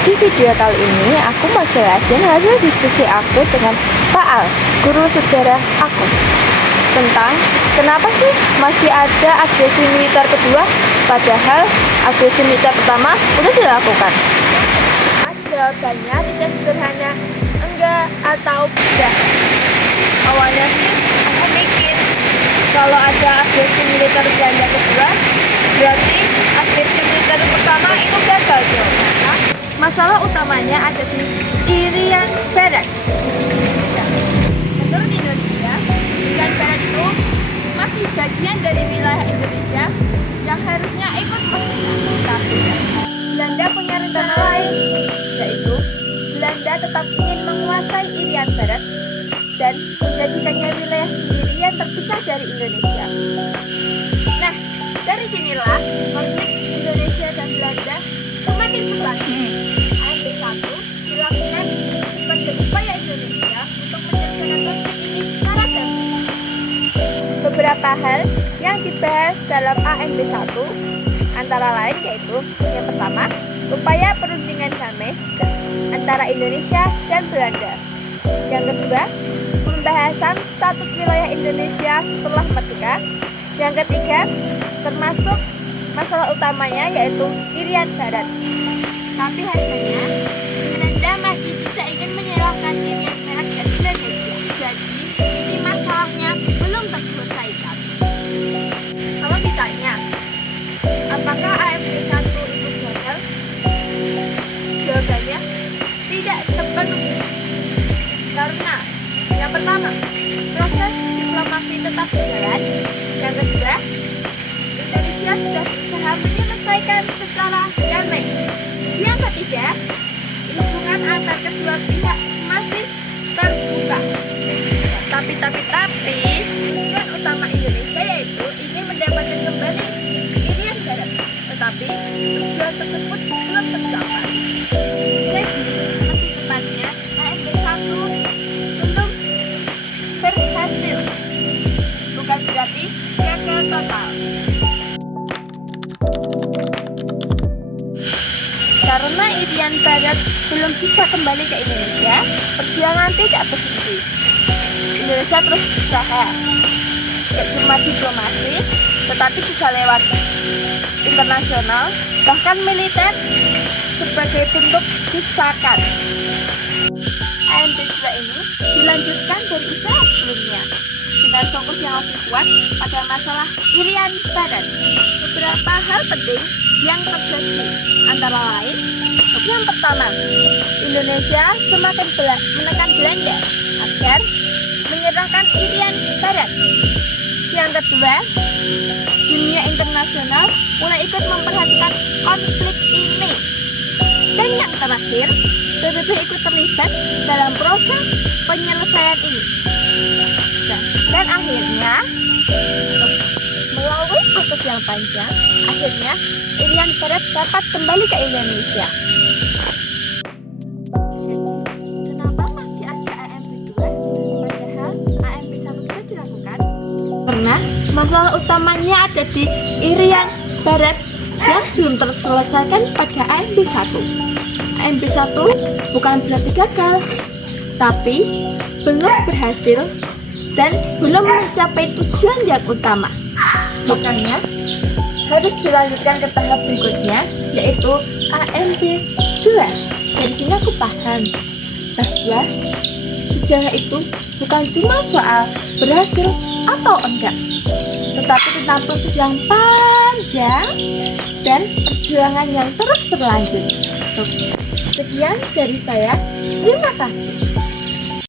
Di video kali ini aku mau jelasin hasil diskusi aku dengan Pak Al, guru sejarah aku, tentang kenapa sih masih ada agresi militer kedua padahal agresi militer pertama udah dilakukan. Jawabannya tidak sederhana enggak atau tidak. Awalnya sih aku mikir kalau ada agresi militer Belanda kedua berarti agresi militer pertama itu gagal karena masalah utamanya ada di Irian Barat. Menurut Indonesia, Irian Barat itu masih bagian dari wilayah Indonesia yang harusnya ikut merdeka. Tapi Belanda punya rencana lain, yaitu Belanda tetap ingin menguasai Irian Barat dan menjadikannya wilayah sendiri yang terpisah dari Indonesia. Nah, dari sinilah konflik Indonesia dan Belanda semakin berlanjut. AMB 1 dilakukan sebagai upaya Indonesia untuk menyelesaikan konflik ini secara damai. Beberapa hal yang dibahas dalam AMB 1 antara lain yaitu yang pertama, upaya perundingan damai antara Indonesia dan Belanda. Yang kedua, pembahasan status wilayah Indonesia setelah merdeka. Yang ketiga, termasuk masalah utamanya yaitu Irian Barat. Tapi hasilnya, Belanda masih tidak ingin menyerahkan Irian Barat ke Indonesia. Jadi, ini masalahnya belum terselesaikan. Kalau ditanya, apakah AMB 1 itu gagal? Jawabannya, tidak sepenuhnya. Karena, yang pertama, proses diplomasi tetap berjalan. Yang kedua, Indonesia sudah berusaha menyelesaikan secara damai. Yang ketiga, hubungan antar kedua pihak masih terbuka. Tapi tujuan utama Indonesia yaitu ingin mendapatkan kembali Irian Barat. Tetapi tujuan tersebut belum tercapai. Jadi, lebih tepatnya AMB 1 belum berhasil. Bukan berarti gagal total. Karena Irian Barat belum bisa kembali ke Indonesia, perjuangan tidak berhenti. Indonesia terus berusaha, tidak cuma diplomasi, tetapi juga lewat internasional, bahkan militer sebagai bentuk desakan. AMB 2 ini dilanjutkan dari usaha sebelumnya dengan fokus yang lebih kuat pada masalah Irian Barat. Beberapa hal penting yang terjadi antara lain, yang pertama, Indonesia semakin menekan Belanda agar menyerahkan Irian Barat. Yang kedua, dunia internasional mulai ikut memperhatikan konflik ini. Dan yang terakhir, PBB ikut terlibat dalam proses penyelesaian ini. Dan akhirnya, melalui proses yang panjang, akhirnya Irian Barat dapat kembali ke Indonesia. Kenapa masih ada AMB 2 padahal AMB 1 sudah dilakukan? Karena masalah utamanya ada di Irian Barat yang belum terselesaikan pada AMB 1. AMB 1 bukan berarti gagal, tapi belum berhasil dan belum mencapai tujuan yang utama. Makanya harus dilanjutkan ke tahap berikutnya, yaitu AMB 2. Dari sini aku paham bahwa sejarah itu bukan cuma soal berhasil atau enggak, tetapi tentang proses yang panjang dan perjuangan yang terus berlanjut. Sekian dari saya, terima kasih.